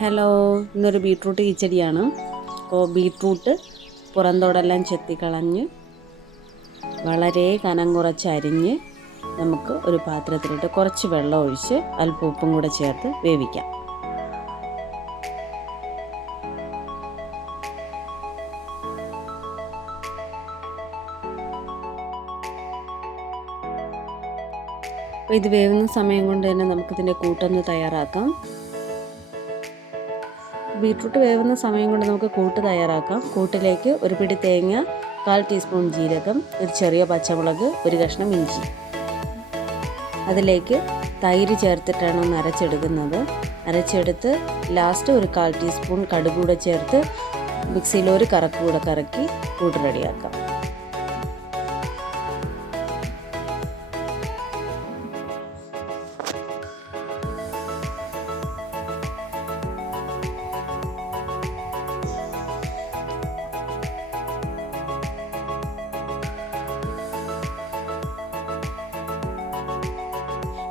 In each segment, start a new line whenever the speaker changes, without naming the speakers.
Hello ഇന്നൊരു beetroot കിച്ചടിയാണ്. അപ്പോൾ beetroot പുറന്തോടെല്ലാം ചെത്തിക്കളഞ്ഞ് വളരെ കനം കുറച്ച് അരിഞ്ഞ് നമുക്ക് ഒരു പാത്രത്തിലിട്ട് കുറച്ച് വെള്ളം ഒഴിച്ച് അല്പം ഉപ്പും കൂടെ ചേർത്ത് വേവിക്കാം. അപ്പോൾ ഇത് വേവുന്ന സമയം കൊണ്ട് തന്നെ നമുക്കിതിന്റെ കൂട്ടൊന്ന് തയ്യാറാക്കാം. ബീട്രൂട്ട് വേവുന്ന സമയം കൊണ്ട് നമുക്ക് കൂട്ട് തയ്യാറാക്കാം. കൂട്ടിലേക്ക് ഒരു പിടി തേങ്ങ കാൽ ടീസ്പൂൺ ജീരകം ഒരു ചെറിയ പച്ചമുളക് ഒരു കഷ്ണം ഇഞ്ചി. അതിലേക്ക് തൈര് ചേർത്തിട്ടാണ് ഒന്ന് അരച്ചെടുക്കുന്നത്. അരച്ചെടുത്ത് ലാസ്റ്റ് ഒരു കാൽ ടീസ്പൂൺ കടുകൂടെ ചേർത്ത് മിക്സിയിൽ ഒരു കറക്കൂടെ കറക്കി കൂട്ട് റെഡിയാക്കാം.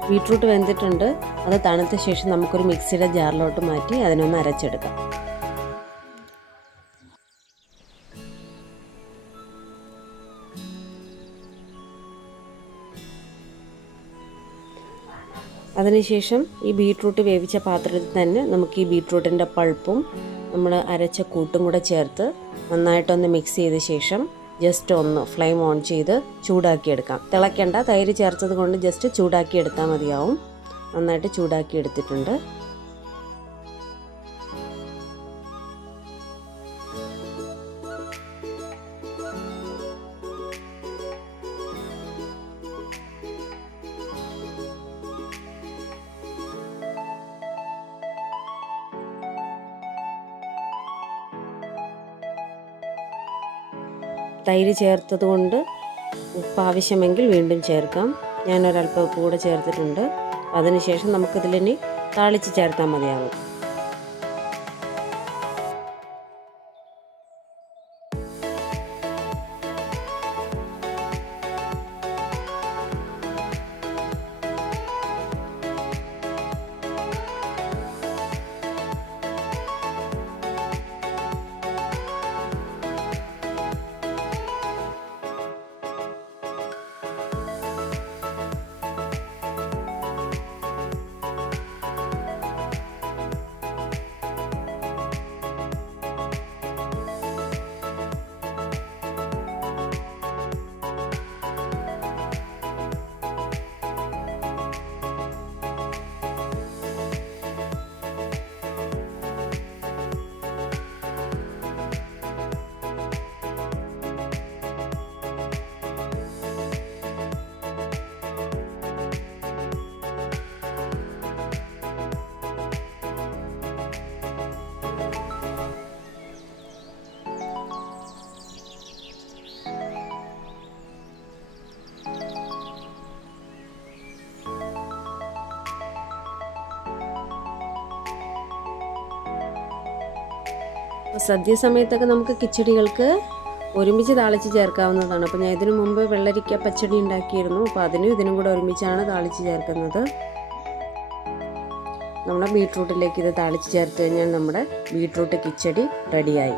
ബീട്രൂട്ട് വെന്തിട്ടുണ്ട്. അത് തണുത്ത ശേഷം നമുക്കൊരു മിക്സിയുടെ ജാറിലോട്ട് മാറ്റി അതിനൊന്ന് അരച്ചെടുക്കാം. അതിനുശേഷം ഈ ബീട്രൂട്ട് വേവിച്ച പാത്രത്തിൽ തന്നെ നമുക്ക് ഈ ബീട്രൂട്ടിന്റെ പൾപ്പും നമ്മൾ അരച്ച കൂട്ടും കൂടെ ചേർത്ത് നന്നായിട്ടൊന്ന് മിക്സ് ചെയ്ത ശേഷം ജസ്റ്റ് ഒന്ന് ഫ്ലെയിം ഓൺ ചെയ്ത് ചൂടാക്കിയെടുക്കാം. തിളയ്ക്കേണ്ട തൈര് ചേർത്തത് കൊണ്ട് ജസ്റ്റ് ചൂടാക്കി എടുത്താൽ മതിയാവും. നന്നായിട്ട് ചൂടാക്കി എടുത്തിട്ടുണ്ട് തൈര് ചേർത്തത് കൊണ്ട് ഉപ്പ് ആവശ്യമെങ്കിൽ വീണ്ടും ചേർക്കാം. ഒരല്പം ഉപ്പ് കൂടെ ചേർത്തിട്ടുണ്ട്. അതിനുശേഷം നമുക്കിതിലിനി താളിച്ച് ചേർത്താൽ മതിയാവും സദ്യ സമയത്തൊക്കെ നമുക്ക് കിച്ചടികൾക്ക് ഒരുമിച്ച് താളിച്ച് ചേർക്കാവുന്നതാണ്. അപ്പോൾ ഞാൻ ഇതിനു മുമ്പ് വെള്ളരിക്ക പച്ചടി ഉണ്ടാക്കിയിരുന്നു. അപ്പോൾ അതിനും ഇതിനും കൂടെ ഒരുമിച്ചാണ് താളിച്ച് ചേർക്കുന്നത്. നമ്മുടെ ബീട്രൂട്ടിലേക്ക് ഇത് താളിച്ച് ചേർത്ത് കഴിഞ്ഞാൽ നമ്മുടെ ബീട്രൂട്ട് കിച്ചടി റെഡിയായി.